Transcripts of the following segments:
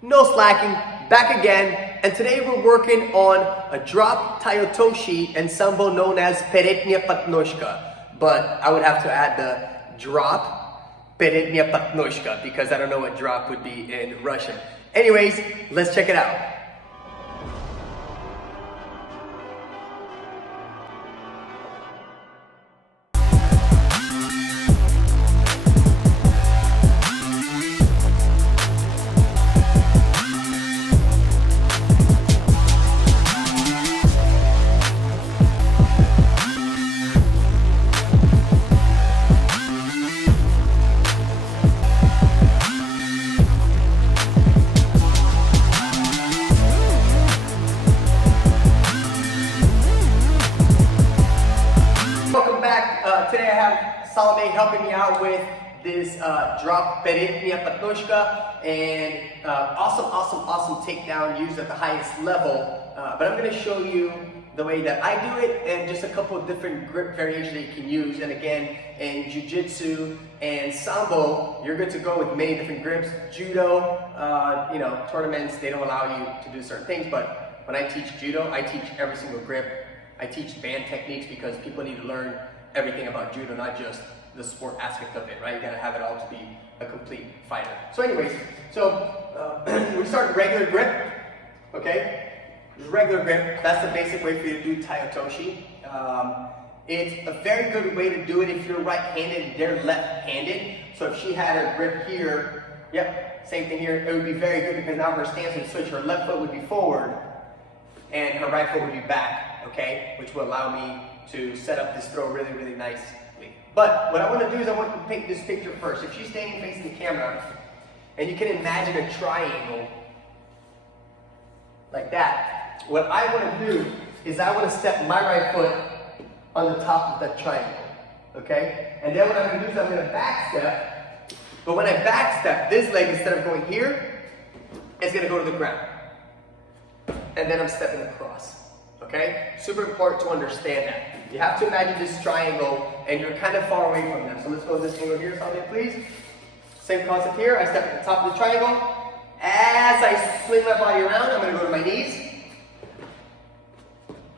No slacking, back again, and today we're working on a drop Tai Otoshi and Sambo known as Peretnia Patnoshka. But I would have to add the drop Peretnia Patnoshka because I don't know what drop would be in Russian. Anyways, let's check it out. Today I have Salome helping me out with this drop Peretnia Patnoshka and awesome takedown used at the highest level. But I'm going to show you the way that I do it and just a couple of different grip variations that you can use. And again, in jiu-jitsu and Sambo, you're good to go with many different grips. Judo, tournaments, they don't allow you to do certain things, but when I teach Judo, I teach every single grip. I teach band techniques because people need to learn everything about Judo, not just the sport aspect of it, right? You gotta have it all to be a complete fighter. So anyways, we start regular grip, okay? Regular grip, that's the basic way for you to do Tai Otoshi. It's a very good way to do it if you're right-handed and they're left-handed. So if she had her grip here, yep, same thing here, it would be very good because now her stance would switch, her left foot would be forward and her right foot would be back, okay? Which will allow me to set up this throw really nicely. But what I want to do is I want to paint this picture first. If she's standing facing the camera, and you can imagine a triangle like that, what I want to do is I want to step my right foot on the top of that triangle, okay? And then what I'm going to do is I'm going to back step, but when I back step, this leg, instead of going here, it's going to go to the ground. And then I'm stepping across. Okay? Super important to understand that. You have to imagine this triangle and you're kind of far away from them. So let's go this angle here, Salome, please. Same concept here. I step at the top of the triangle. As I swing my body around, I'm going to go to my knees.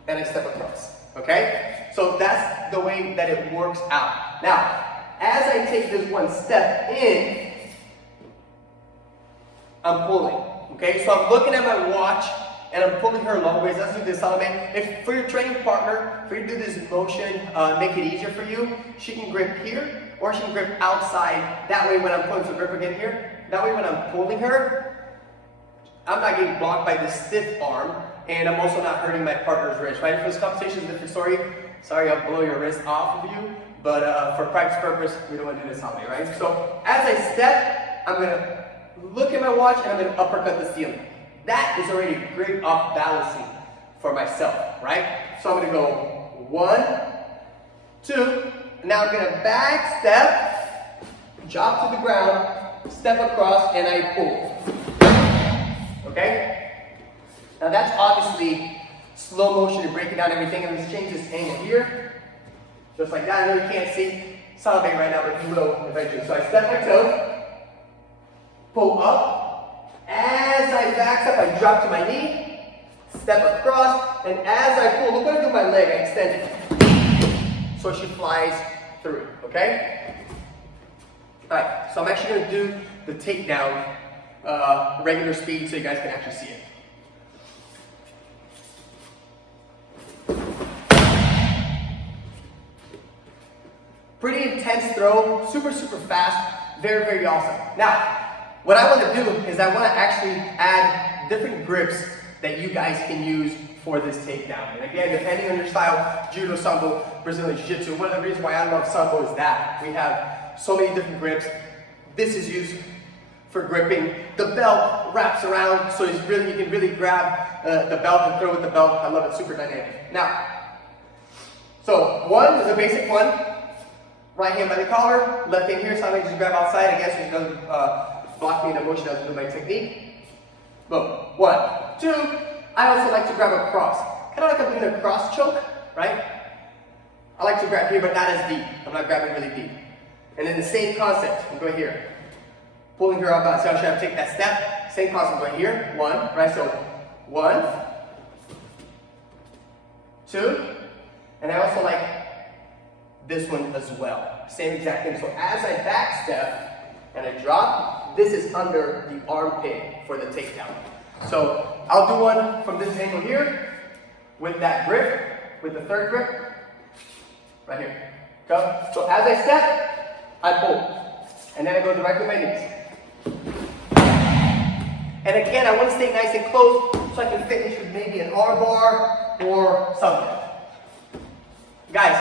And I step across. Okay? So that's the way that it works out. Now, as I take this one step in, I'm pulling. Okay? So I'm looking at my watch and I'm pulling her long ways. Let's do this, Salome. If for your training partner, for you to do this motion, make it easier for you, she can grip here, or she can grip outside. That way when I'm pulling, so grip again here. That way when I'm pulling her, I'm not getting blocked by this stiff arm, and I'm also not hurting my partner's wrist, right? For this competition, it's a different story. Sorry, I'll blow your wrist off of you, but for practice purpose, we don't want to do this, Salome, right? So as I step, I'm gonna look at my watch and I'm gonna uppercut the ceiling. That is already great off balancing for myself, right? So I'm gonna go 1, 2, now I'm gonna back step, drop to the ground, step across, and I pull. Okay? Now that's obviously slow motion to break it down everything. I'm gonna change this angle here, just like that. I know you can't see Salome right now, but you will eventually. So I step my toe, pull up. As I back up, I drop to my knee, step across, and as I pull, look what I do with my leg, I extend it. So she flies through, okay? All right, so I'm actually gonna do the takedown regular speed so you guys can actually see it. Pretty intense throw, super fast, very awesome. Now, what I want to do is I want to actually add different grips that you guys can use for this takedown. And again, depending on your style, Judo, Sambo, Brazilian Jiu-Jitsu, one of the reasons why I love Sambo is that we have so many different grips. This is used for gripping. The belt wraps around, so it's really, you can really grab the belt and throw with the belt. I love it, super dynamic. Now, so one is a basic one. Right hand by the collar, left hand here, so I just grab outside. I guess there's another block me in the motion as I do my technique. Boom. 1, 2. I also like to grab a cross. Kind of like I'm doing a cross choke, right? I like to grab here, but not as deep. I'm not grabbing really deep. And then the same concept. I'm going here. pulling her up. So I should have to take that step. Same concept going here. 1, right? So 1, 2, and I also like this one as well. Same exact thing. So as I back step and I drop, this is under the armpit for the takedown. So I'll do one from this angle here with that grip, with the third grip, right here. Go. So as I step, I pull, and then I go directly with my knees. And again, I want to stay nice and close so I can finish with maybe an arm bar or something. Guys,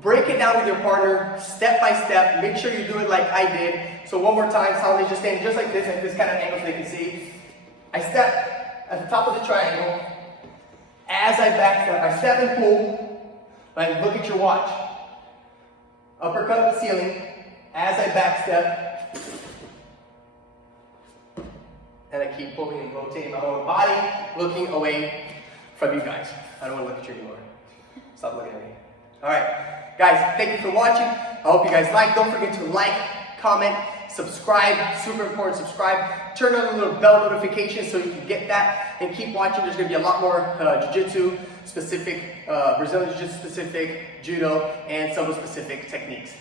break it down with your partner, step by step. Make sure you do it like I did. So one more time, Salome just standing just like this, at this kind of angle so they can see. I step at the top of the triangle. As I back step, I step and pull. Like, look at your watch. Uppercut the ceiling. As I back step. And I keep pulling and rotating my whole body, looking away from you guys. I don't want to look at you anymore. Stop looking at me. Alright, guys, thank you for watching. I hope you guys like. Don't forget to like, comment, subscribe. Super important, subscribe. Turn on the little bell notification so you can get that. And keep watching. There's going to be a lot more jiu-jitsu specific, Brazilian jiu-jitsu specific, judo, and Sambo specific techniques.